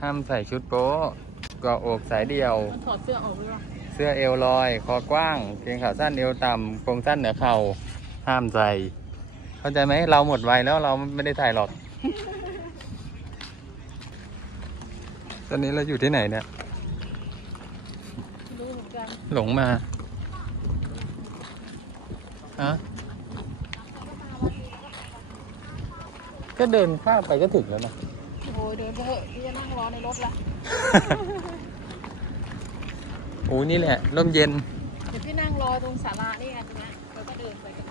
ห้ามใส่ชุดโป๊ะเกาะอกสายเดี่ยว มันถอดเสื้อออกหรือเปล่าเสื้อเอวลอย คอกว้างเกงขาสั้นเอวต่ำโครงสั้นเหนือเข่าห้ามใส่เข้าใจไหมเราหมดวัยแล้วเราไม่ได้ใส่หรอก ตอนนี้เราอยู่ที่ไหนเนี่ยไม่รู้เหมือนกันหลงมาฮะก็เดินข้ามไปก็ถึงแล้วนะโอ้ ยเดินไปเถอะพี่จะนั่งรอในรถละโอ้นี่แหละร่มเย็น เดี๋ยวพี่นั่งรอตรงศาลานี่ไงตรงนี้แล้วก็เดินไปกัน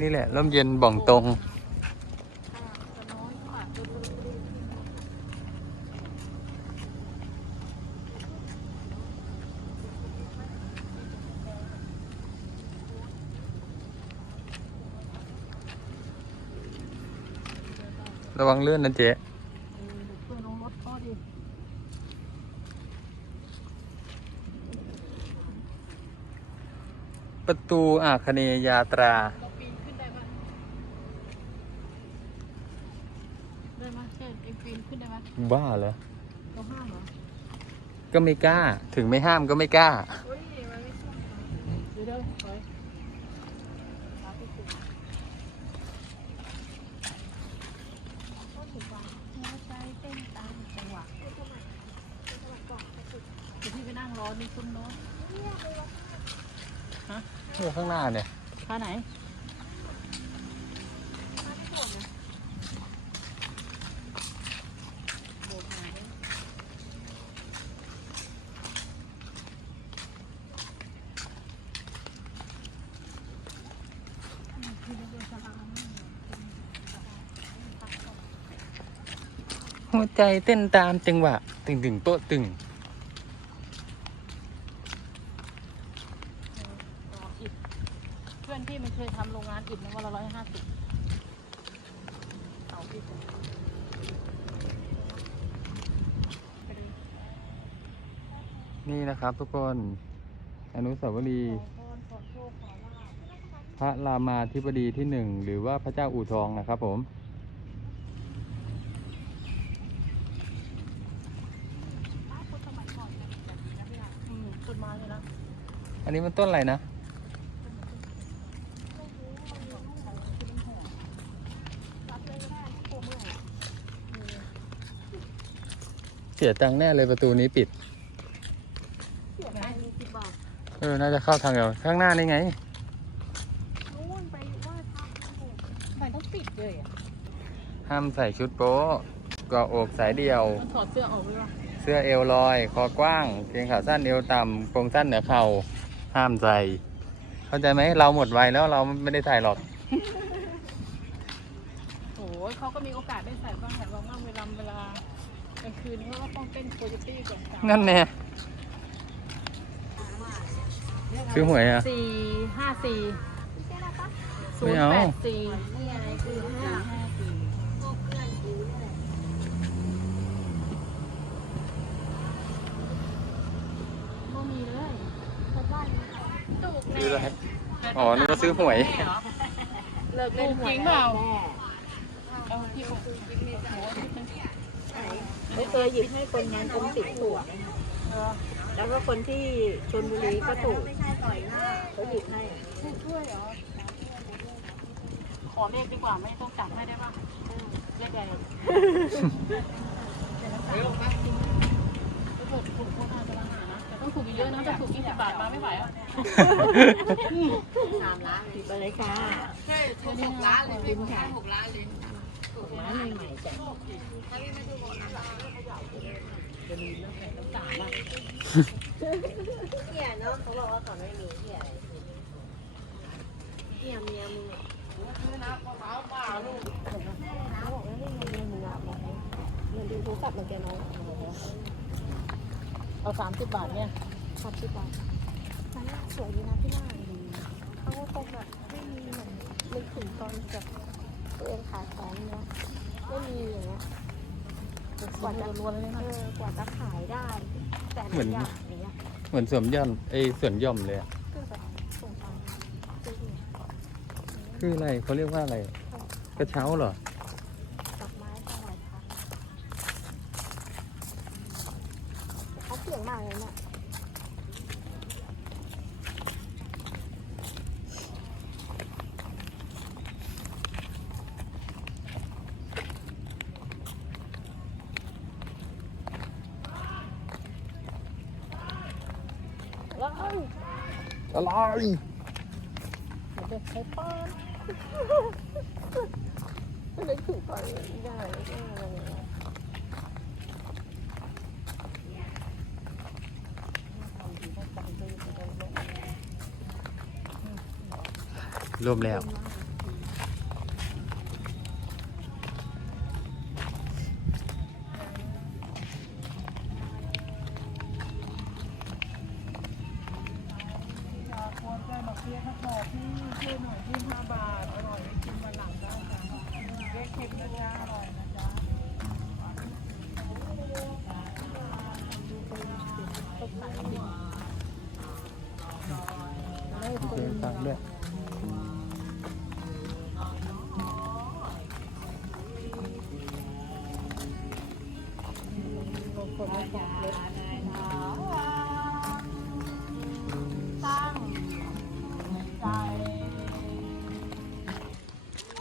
นี่แหละร่มเย็นบ่องตรง อ่าจะน้อยมากเดินไปเรื่อย ระวังเลื่อนนะเจ๊ๆเออเดี๋ยวเพื่อนลงรถก็ดีประตูอาคเนยยาตรา เราปีนขึ้นได้ไหมได้ไหมใช่เองปีนขึ้นได้ไหมบ้าเหรอ เราห้ามเหรอก็ไม่กล้า ถึงไม่ห้ามก็ไม่กล้า เฮ้ยมันไม่ใช่เดี๋ยวเดี๋ยวถอยหาที่สุดก็ถูกวางหัวใจเต้นตามจังหวะเดี๋ยวพี่ไป นั่งรอในซุ้มโน้นนี่ข้างหน้าเนี่ยท่าไหนโบกไหนหัวใจเต้นตามจังหวะตึงตึงโป๊ะตึง รออิฐเพื่อนพี่มันเคยทำโรงงานอิฐนะวันละร้อยห้าสิบเสาอิฐอะไปดู นี่นะครับทุกคน อนุสาวรีย์พระรามาธิบดีที่หนึ่งหรือว่าพระเจ้าอู่ทองนะครับผม อันนี้มันต้นอะไรนะเลยก็ได้กลัวเมื่อยอะเออเสียตังค์แน่เลยประตูนี้ปิด เสียไปสิบบาท เออ น่าจะเข้าทางเดียว ข้างหน้านี่ไง นู่นไปไหว่าพระทำไมต้องปิดเลยอะห้ามใส่ชุดโป๊ะเกาะอกสายเดี่ยว มันถอดเสื้อออกหรือเปล่าเสื้อเอวลอย คอกว้างเกงขาสั้นเอวต่ำโครงสั้นเหนือเข่า ห้ามใส่ เข้าใจไหม เราหมดวัยแล้วเราไม่ได้ใส่หรอก โอ้ยเขาก็มีโอกาสได้ใส่บ้างแต่บางบ้างเวลาเวลากลางคืนเขาก็ต้องเต้นโคโยตี้ก่อนกลางนั่นแน่ ซื้อหวยอะ สี่ห้าสี่ศูไม่นย์เอา แปดสี่นี่อะไรคือห้าห้าสี่พวกเพื่อนกูนี่แหละก็มีเลยชาวบ้านถูกซื้ออะไรอ๋อนึกว่าซื้อหวย เลิกเล่นหวยจริงเปล่าเอาที่บอกจริงนี่หัวที่มันไม่เคยหยิบให้คนงานตรงติดถูกเออ แล้วก็คนที่ชนบุรีก็ถูกเขาหยิบให้ถูกด้วยเหรอขอเลขดีกว่าไม่ต้องจับให้ได้ป่ะเลขใหญ่ถ้าเกิดถูกโคตรน่าจะละหานะแต่ต้องถูกเยอะๆนะจะถูกยี่สิบบาทมาไม่ไหวอะสามล้านหยิบไปเลยค่ะใช่ถูกหกล้านเลยบินค่ะหกล้านเลยร้านใหม่ๆจ้ะจะมี เหี้ยเนาะเขาบอกว่าก่อนไม่มีเที่ยอะไรเทียเมียมึงน้าบอกว่านี่ไงเมียมึงอะบอกให้เงินดูโทรศัพท์มาแกน้องเอาสามสิบบาทเนี่ยสามสิบบาทร้านสวยดีนะพี่นาเขาก็คงแบบไม่มีเหมือนนึกถึงตอนแบบตัวเองขายของเนาะไม่มีอย่างเงี้ย กว่าจะรวนเลยเอนะอกว่าจะขายได้ แต่เหมือนละอย่างอย่างเงี้ยเหมือนสวมย่อมไอยสวนย่อมเลยอะคือแบบสงสารซื้อเนี่ยคืออะไรเขาเรียกว่าอะไร กระเช้าเหรอดอกไม้ถวายพระเขาเก่งมากเลยเนี่ย อะไรเดี๋ยวใช้ป้อนไม่ได้ถูกก่อนเลยยังไงก็ยังไงเนี่ยรวมแล้ว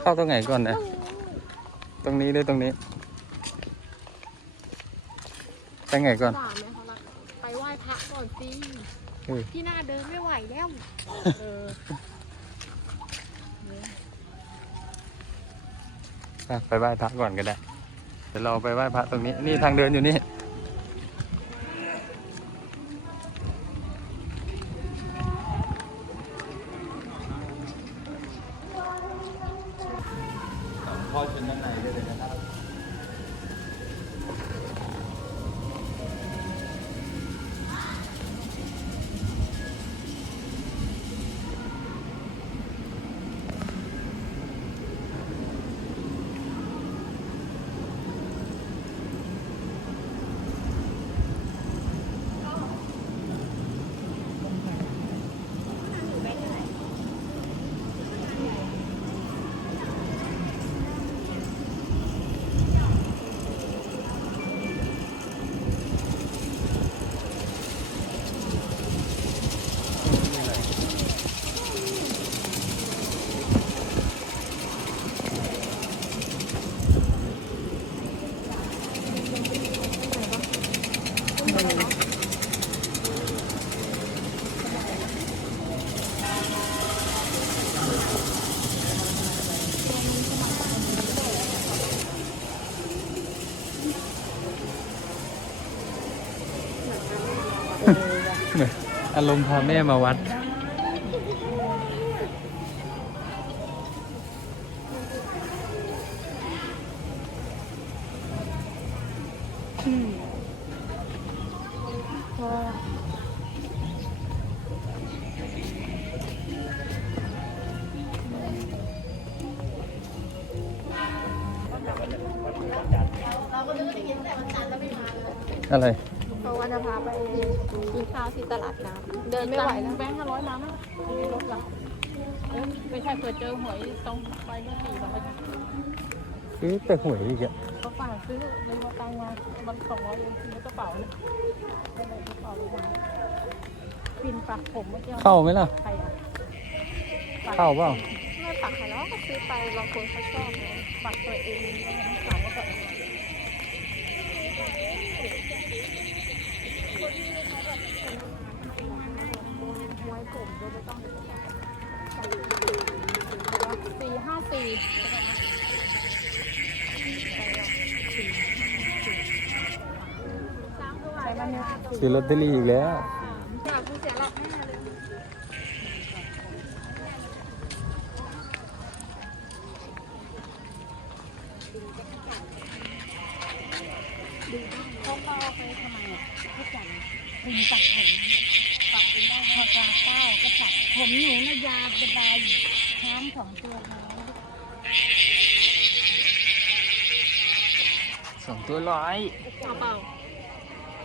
เข้าตรงไหนก่อนนะตรงนี้หรือตรงนี้ไปไงก่อน ด่าไหมเขาละไปไหว้พระก่อนสิเออ พี่หน้าเดินไม่ไหวแล้วเอออะไปไหว้พระก่อนก็ได้เดี๋ยวเราไปไหว้พระตรงนี้ นี่ทางเดินอยู่นี่ อารมณ์พาแม่มาวัดเราก็นึกว่าจะกินแต่วันจันทร์แล้วไม่มาเลยอะไร กินข้าวที่ตลาดน้ำเดินไม่ไหวแล้วแบงค์ห้าร้อยมาไหมมีรถละเอ้ยไม่ใช่เผื่อเจอหวยต้องไปเมื่อสี่วันซื้อแต่หวยอีกอะเขาฝากซื้อเลยมาตังมามันสองร้อยเองในกระเป๋าเนี่ยก็เลยกระเป๋าเลยปินปากผมเมื่อกี้เข้าไหมล่ะ ใครอะเข้าเปล่า ไม่ปักค่ะแล้วก็ซื้อไปบางคนเขาชอบไงปักตัวเองสาวก็แบบ ไว้ผมก็ไม่ต้อง สี่ห้าสี่ใช่ไหมเนี่ยซื้อลอตเตอรี่อีกแล้ว ผมหนูนะยาวสบายช้างสองตัวเขาสองตัวร้อยเบา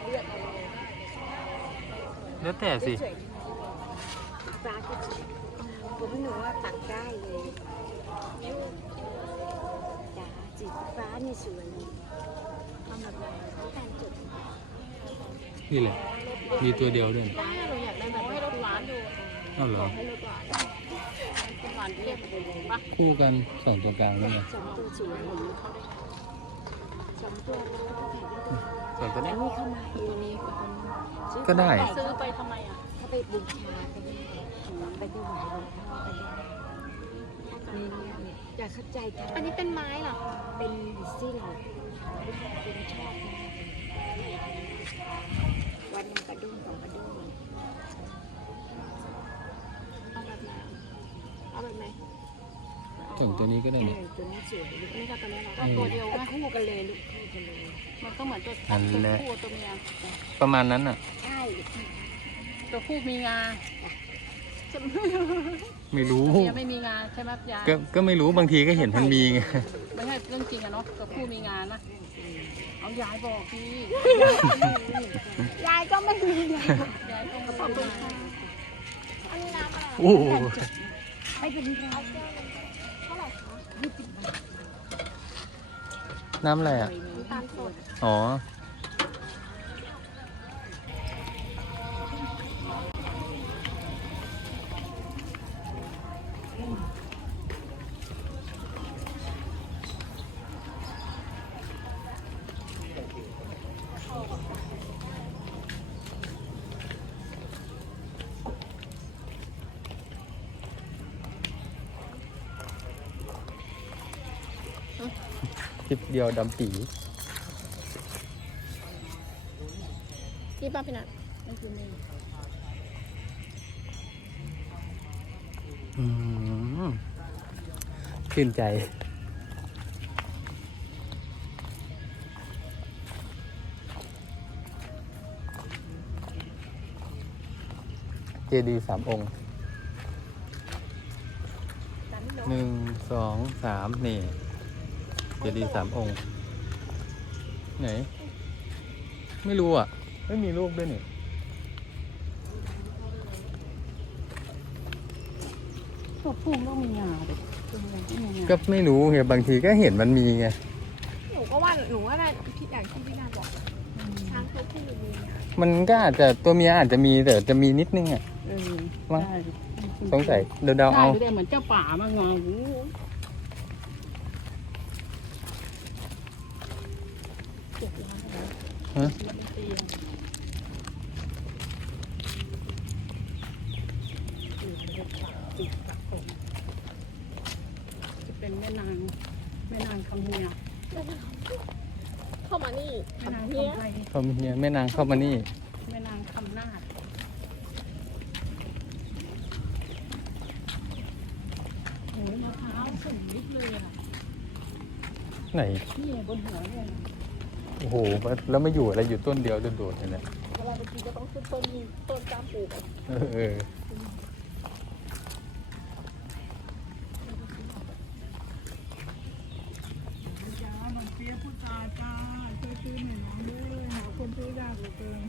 เลือดแล้วแต่สิผมหนูว่าตัดได้เลยจิตฟ้านี่สวยนี่แหละมีตัวเดียวด้วย อ้าวเหรอให้รสหวานเป็นหวานเค็มปะคู่กันสองตัวกลางนี่ไงสองตัวสวยสองตัวสองตัวอันี้นนี้เข้ามาตัวนี้ซื้อก็ได้ ซื้อไปทำไมอะถ้าไปบูชาไปได้ไปถวายหลวงพ่อไปได้นี่เนี่ยอยากเข้าใจกันอันนี้เป็นไม้เหรอ เป็นซี่เหลาเป็นชอบ สองตัวนี้ก็ได้เอนี่อตัวนี้สวยลูกอันนี้ก็ตัวนี้เหรอก็ตัวเดียวก็ว่าคู่กันเลยลูกคู่กันเลย มันก็เหมือนตัวอันตัวแรกผู้ตัวเมียประมาณนั้นอะ ใช่ตัวผู้มีงาใช่ไหมไม่รู้ ตัวเมียไม่มีงาใช่ไหมยายก็ก็ไม่รู้บางทีก็เห็นมันมีไงไม่ใช่เรื่องจริงอะเนาะตัวผู้มีงานะเอายายบอกพี่ยายก็ไม่มียายยายต้องขอบคุณค่ะอันนี้น้ำอะไรโอ้โห ไม่เป็นไร เท่าไหร่คะ น้ำอะไรอะ น้ำตาลสด อ๋อ คลิปเดียวดำปีพี่ป้าพี่นัทนั่นคือเมย์อืมชื่นใจ เจดีย์สามองค์หนึ่งสองสามนี่เจดีย์สามองค์ ไหน ไม่รู้อะ ไม่มีรูปด้วยนี่ตัวผู้ต้องมีงาดิตัวเมียไม่มีงาก็ไม่รู้ไงบางทีก็เห็นมันมีไง หนูก็ว่าหนูว่าได้พี่อย่างที่พี่นาบอกช้างตัวผู้มีงามันก็อาจจะตัวเมียอาจจะมีแต่จะมีนิดนึงอะ เออมั้งใช่สงสัยเดาเดาๆเอาใช่ดูดิเหมือนเจ้าป่ามากงาโอ้โหเจ็ดล้านเลย ฮะมันเตียงจะเป็นแม่นาง แม่นางคำเมียเข้ามานี่แม่นางเนี้ยคำไทยเขามีเนี่ยแม่นางเข้ามานี่ แม่นางคำนาจโอ้ยมะพร้าวสุดฤทธิ์เลยอะไหน นี่บนหัวเนี่ยโอ้โหแล้วไมาอยู่อะไรอยู่ต้นเดียวโดดๆเนี่ยเวลาไปกินก็ต้องขึ้นต้นนี้ต้นกล้ามปูก่อนเออเออจ้าน้องเปียผู้ตายค่ะช่วยซื้อหน่อยน้องด้วยหาคนซื้อยากเหลือเกิน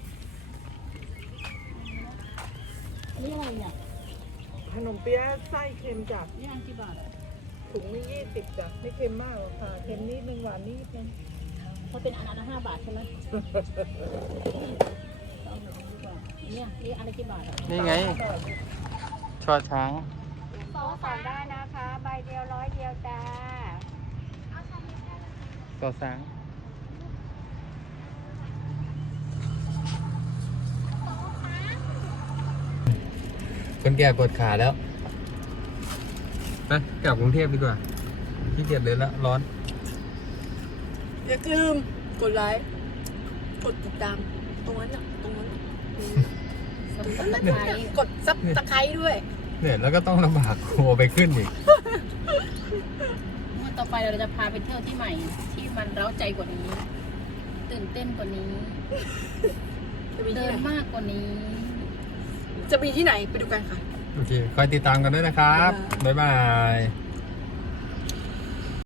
นี่อะไรเนี่ยขนมเปี๊ยะไส้เค็มจ้ะนี่อันกี่บาทถุงนี้ยี่สิบจ้ะไม่เค็มมากหรอกค่ะ เค็มนิดนึงหวานนิดนึง ถ้าเป็นอันนั้นห้าบาทใช่ไหมเอาหนึ่งดีกว่าเนี่ยนี่อันละกี่บาทอะนี่ไงชอช้างสองสามได้นะคะ ใบเดียวร้อยเดียวจ้าชอช้างคนแก่ปวดขาแล้ว ไปกลับกรุงเทพดีกว่าขี้เกียจเลยละร้อน อย่าลืมกดไลค์กดติดตาม ตรงนั้นน่ะตรงนั้นน่ะสำหรับไทยกดซับตะไคร้ด้วยเนี่ยแล้วก็ต้องลำบากโคไปขึ้นอีก เมื่อต่อไปเราจะพาไปเที่ยวที่ใหม่ ที่มันเร้าใจกว่านี้ ตื่นเต้นกว่านี้จะมีเดิที่ไหนนมากกว่านี้ จะมีที่ไหนไปดูกันค่ะ โอเคคอยติดตามกันด้วยนะครับ บ๊ายบาย